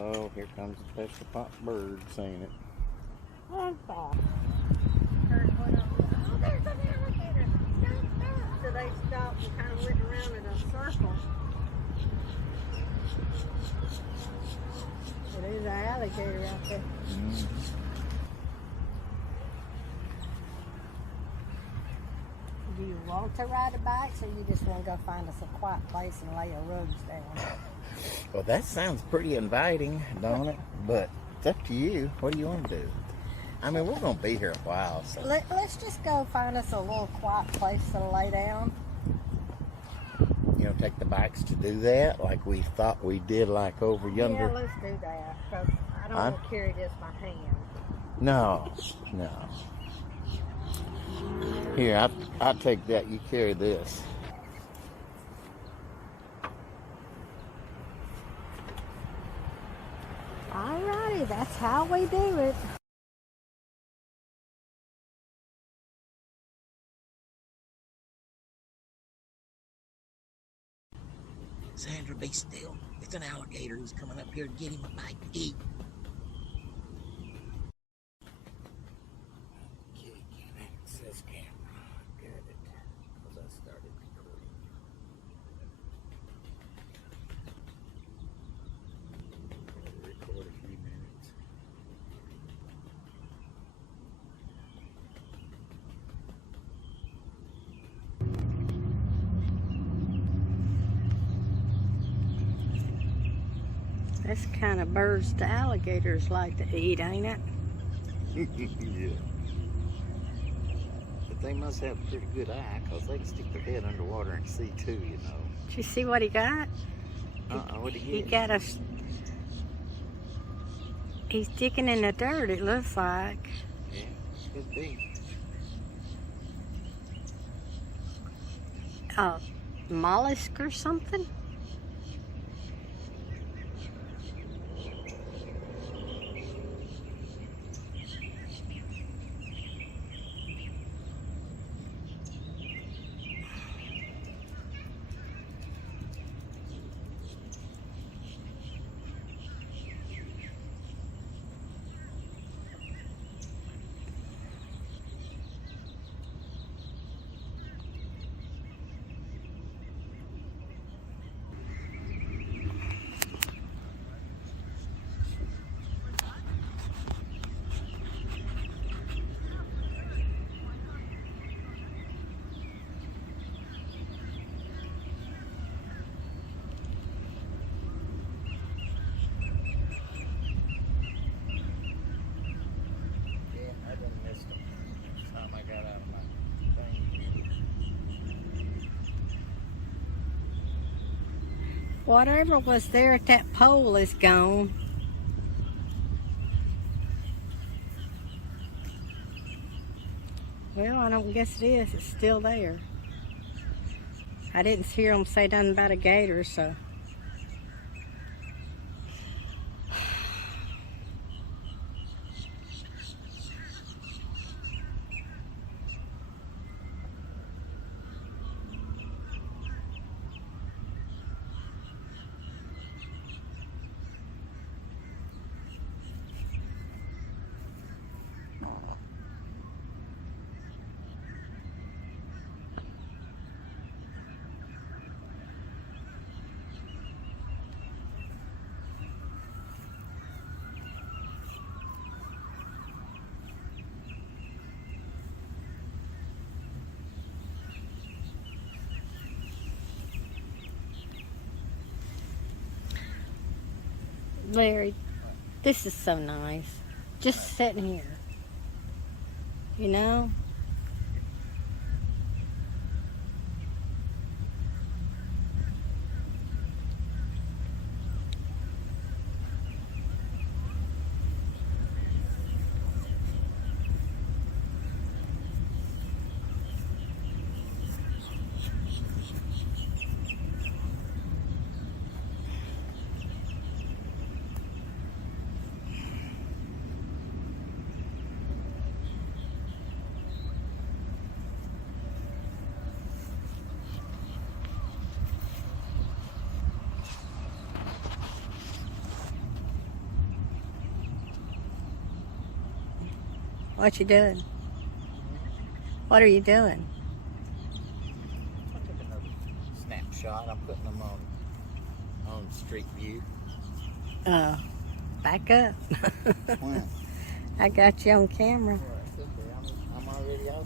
Oh, here comes a special pot bird, ain't it? Oh, God. Heard one of them. Oh, there's an alligator. Stop. So they stopped and kind of went around in a circle. There's an alligator out there. Do you want to ride a bike, or you just want to go find us a quiet place and lay your rugs down? Well, that sounds pretty inviting, don't it? But it's up to you. What do you want to do? I mean, we're going to be here a while, so... Let's just go find us a little quiet place to lay down. You know, take the bikes to do that, like we thought we did, like over yonder. Yeah, let's do that, because I don't want to carry this by hand. No. Here, I'll take that. You carry this. Alrighty, that's how we do it. Sandra, be still. It's an alligator who's coming up here to get him a bite to eat. Okay, can't access camera. Got it. Because I started recording. Record a few minutes. That's the kind of birds the alligators like to eat, ain't it? Yeah. But they must have a pretty good eye, because they can stick their head underwater and see too, you know. Did you see what he got? What'd he He get? got a... He's digging in the dirt, it looks like. Yeah, could be. A mollusk or something? Whatever was there at that pole is gone. Well, I don't guess it is. It's still there. I didn't hear them say nothing about a gator, so... Larry, this is so nice. Just sitting here. You know? What you doing? What are you doing? I took another snapshot. I'm putting them on Street View. Oh, back up. When? I got you on camera. I'm already out.